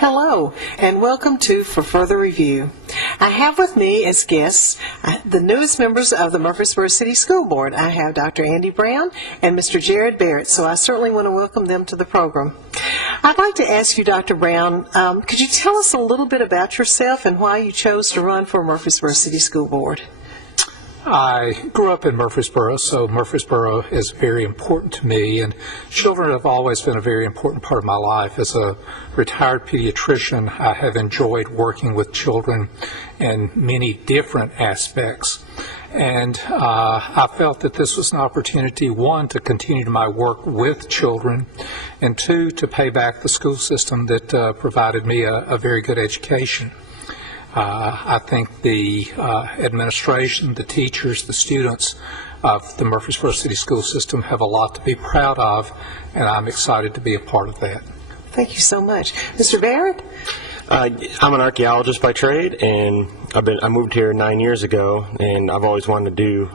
Hello, and welcome to For Further Review. I have with me as guests the newest members of the Murfreesboro City School Board. I have Dr. Andy Brown and Mr. Jared Barrett, so I certainly want to welcome them to the program. I'd like to ask you, Dr. Brown, could you tell us a little bit about yourself and why you chose to run for Murfreesboro City School Board? I grew up in Murfreesboro, so Murfreesboro is very important to me, and children have always been a very important part of my life. As a retired pediatrician, I have enjoyed working with children in many different aspects, and I felt that this was an opportunity, one, to continue my work with children, and two, to pay back the school system that provided me a very good education. I think the administration, the teachers, the students of the Murfreesboro City School System have a lot to be proud of, and I'm excited to be a part of that. Thank you so much. Mr. Barrett? I'm an archaeologist by trade, and I moved here 9 years ago, and I've always wanted to do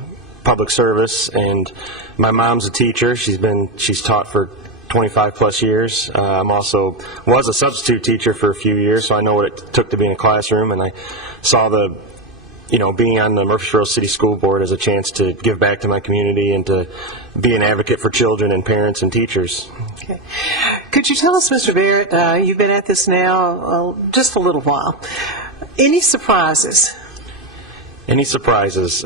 public service. And my mom's a teacher. She's taught for 25 plus years. I'm also was a substitute teacher for a few years, so I know what it took to be in a classroom, and I saw being on the Murfreesboro City School Board as a chance to give back to my community and to be an advocate for children and parents and teachers. Okay. Could you tell us, Mr. Barrett, you've been at this now just a little while. Any surprises? Any surprises?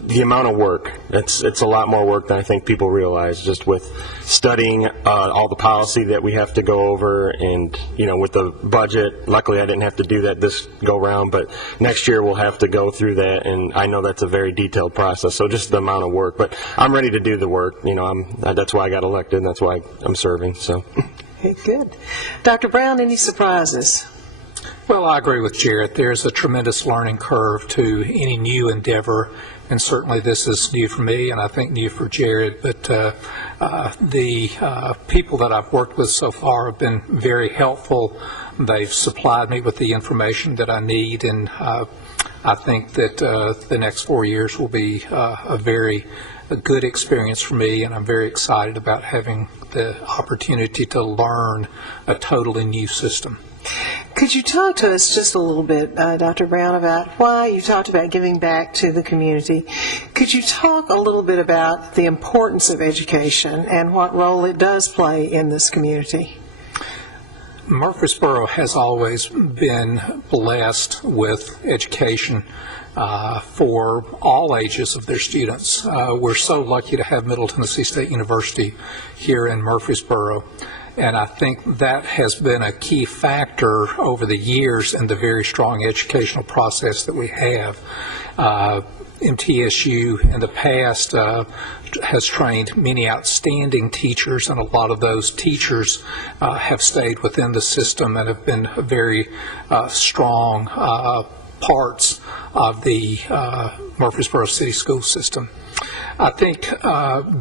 The amount of work. It's a lot more work than I think people realize, just with studying all the policy that we have to go over, and with the budget. Luckily I didn't have to do that this go round, but next year we'll have to go through that, and I know that's a very detailed process, so just the amount of work. But I'm ready to do the work. That's why I got elected, and that's why I'm serving. So Okay, good. Dr. Brown, any surprises? Well, I agree with Jared. There's a tremendous learning curve to any new endeavor, and certainly this is new for me, and I think new for Jared. But the people that I've worked with so far have been very helpful. They've supplied me with the information that I need, and I think that the next 4 years will be a very good experience for me, and I'm very excited about having the opportunity to learn a totally new system. Could you talk to us just a little bit, Dr. Brown, about why you talked about giving back to the community? Could you talk a little bit about the importance of education and what role it does play in this community? Murfreesboro has always been blessed with education for all ages of their students. We're so lucky to have Middle Tennessee State University here in Murfreesboro. And I think that has been a key factor over the years in the very strong educational process that we have. MTSU in the past has trained many outstanding teachers, and a lot of those teachers have stayed within the system and have been very strong parts of the Murfreesboro City School System. I think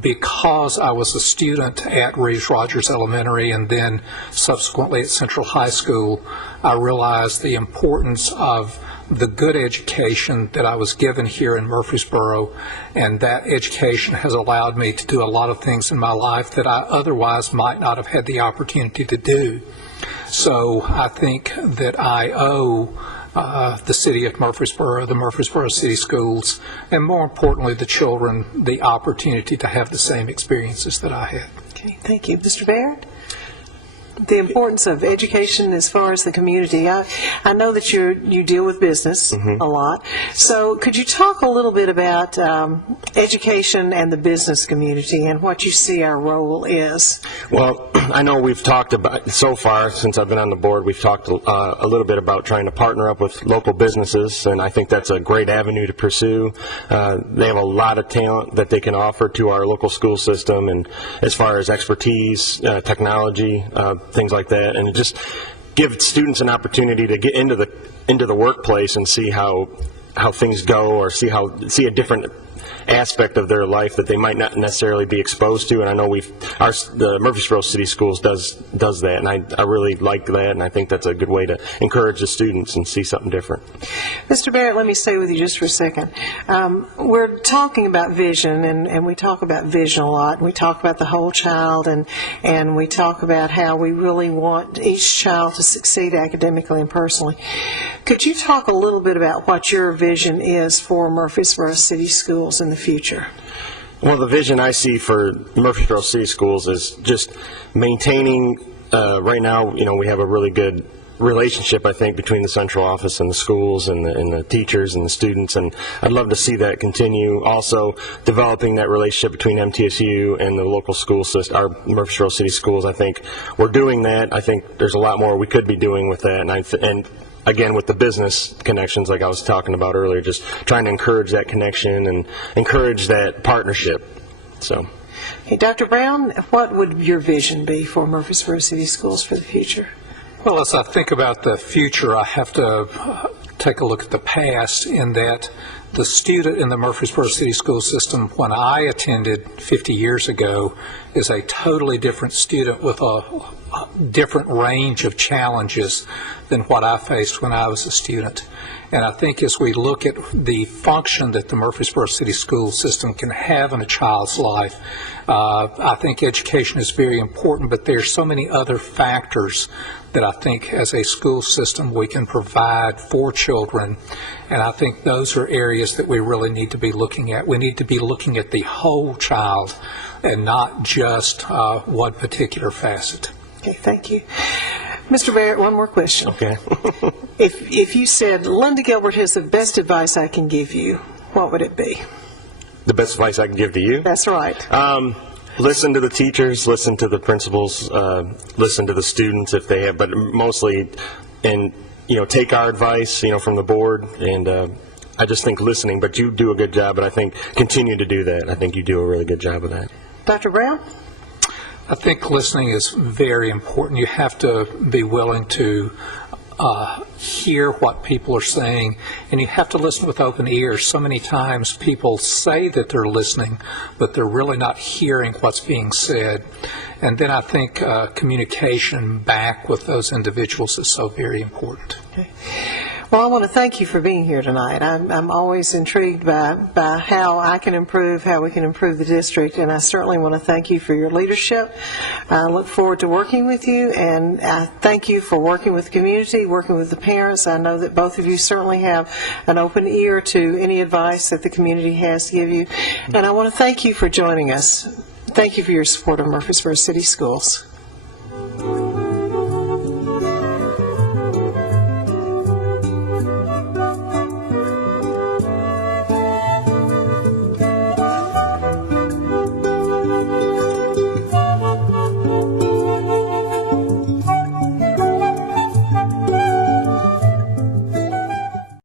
because I was a student at Reeves Rogers Elementary and then subsequently at Central High School, I realized the importance of the good education that I was given here in Murfreesboro, and that education has allowed me to do a lot of things in my life that I otherwise might not have had the opportunity to do. So I think that I owe the city of Murfreesboro, the Murfreesboro City Schools, and more importantly, the children, the opportunity to have the same experiences that I had. Okay, thank you. Mr. Barrett? The importance of education as far as the community. I know that you deal with business a lot. So could you talk a little bit about education and the business community and what you see our role is? Well, I know we've talked about, so far since I've been on the board, we've talked a little bit about trying to partner up with local businesses, and I think that's a great avenue to pursue. They have a lot of talent that they can offer to our local school system, and as far as expertise, technology, things like that, and just give students an opportunity to get into the workplace and see how things go, or see a different aspect of their life that they might not necessarily be exposed to. And I know the Murfreesboro City Schools does that, and I really like that, and I think that's a good way to encourage the students and see something different. Mr. Barrett, let me stay with you just for a second. We're talking about vision, and we talk about vision a lot. We talk about the whole child, and we talk about how we really want each child to succeed academically and personally. Could you talk a little bit about what your vision is for Murfreesboro City Schools in the future? Well, the vision I see for Murfreesboro City Schools is just maintaining, right now, we have a really good relationship, I think, between the central office and the schools and the teachers and the students, and I'd love to see that continue. Also, developing that relationship between MTSU and the local school system, our Murfreesboro City Schools. I think we're doing that. I think there's a lot more we could be doing with that, and again, with the business connections, like I was talking about earlier, just trying to encourage that connection and encourage that partnership. So, hey, Dr. Brown, what would your vision be for Murfreesboro City Schools for the future? Well, as I think about the future, I have to take a look at the past, in that the student in the Murfreesboro City School System, when I attended 50 years ago, is a totally different student with a different range of challenges than what I faced when I was a student. And I think as we look at the function that the Murfreesboro City School System can have in a child's life, I think education is very important, but there's so many other factors that I think as a school system we can provide for children, and I think those are areas that we really need to be looking at. We need to be looking at the whole child and not just one particular facet. Okay, thank you. Mr. Barrett, one more question. Okay. If you said, Linda Gilbert has the best advice I can give you, what would it be? The best advice I can give to you? That's right. Listen to the teachers, listen to the principals, listen to the students if they have, but mostly, and take our advice, from the board, and I just think listening. But you do a good job, and I think continue to do that. I think you do a really good job of that. Dr. Brown? I think listening is very important. You have to be willing to hear what people are saying, and you have to listen with open ears. So many times people say that they're listening, but they're really not hearing what's being said. And then I think communication back with those individuals is so very important. Okay. Well, I want to thank you for being here tonight. I'm always intrigued by how I can improve, how we can improve the district, and I certainly want to thank you for your leadership. I look forward to working with you, and I thank you for working with the community, working with the parents. I know that both of you certainly have an open ear to any advice that the community has to give you, and I want to thank you for joining us. Thank you for your support of Murfreesboro City Schools.